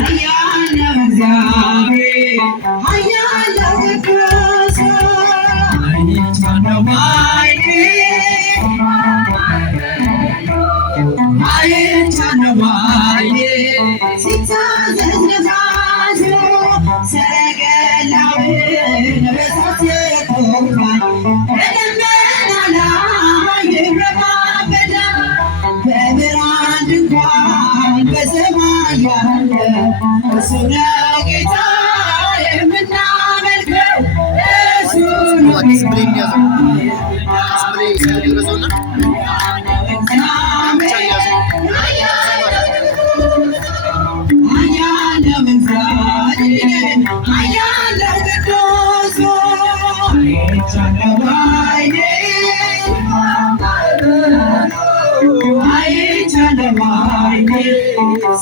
ኃያል እግዚአብሔር ኃያል ቅዱስ አይቻለው ባይኔ አይቻለው ባይኔ ሲታዘዝ ነፋሱ ሰረገላውን በእሳት ያቆማል በደመና ላይ ይረማመዳል በብርሃን ድንኳን በሰማይ ያለ እሱ ነው ጌታ የምናመልከው እሱ ነው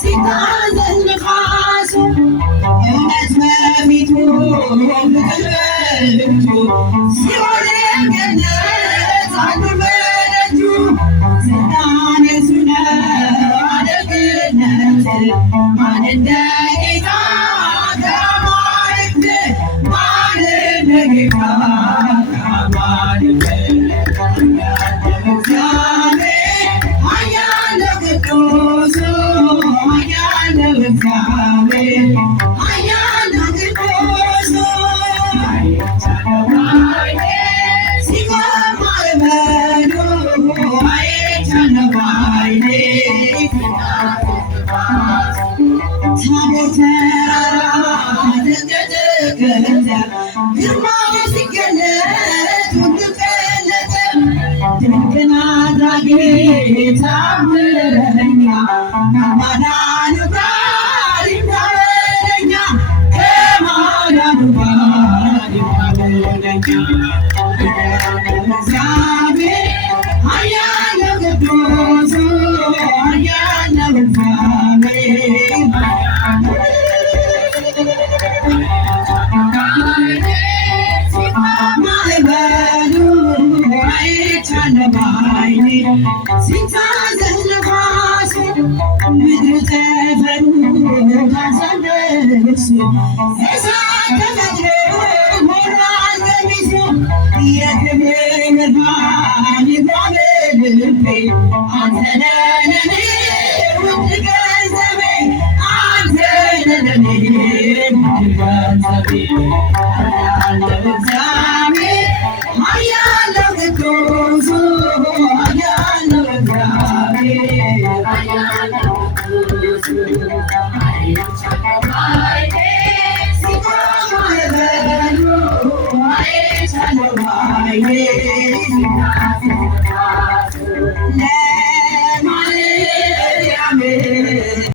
ሲታዘዝ ነፋሱ እውነት በፊቱ ፍቅር ሲሆን ገነት አንዱ በደጁ ስልጣን የእርሱ ነው አለቅነት ማን እንደ ጌታ ከአማልክት ማን እንደ ጌታ ከአማልክት ታምረኛ ከማዳኑ ጋር ይታረኛ ከማዳኑ ጋር ይታረኛ እግዚአብሔር ኃያል ቅዱስ ኃያል እግዚአብሔር ማዕበሉ አይቻለው ባይኔ ሲታዘዝ ነፋሱ ምድር ጠፈሩ ታዛለች እሳት ተፈጥሮ ሆኗል ገሚሱ የክብር ብርሃን ይብራል ልቤ አንተ ነህ ለኔ ውድ ገንዘቤ አንተ ነህ ለኔ ውድ ገንዘቤ ኃያል እግዚአብሔር ኃያል ቅዱስ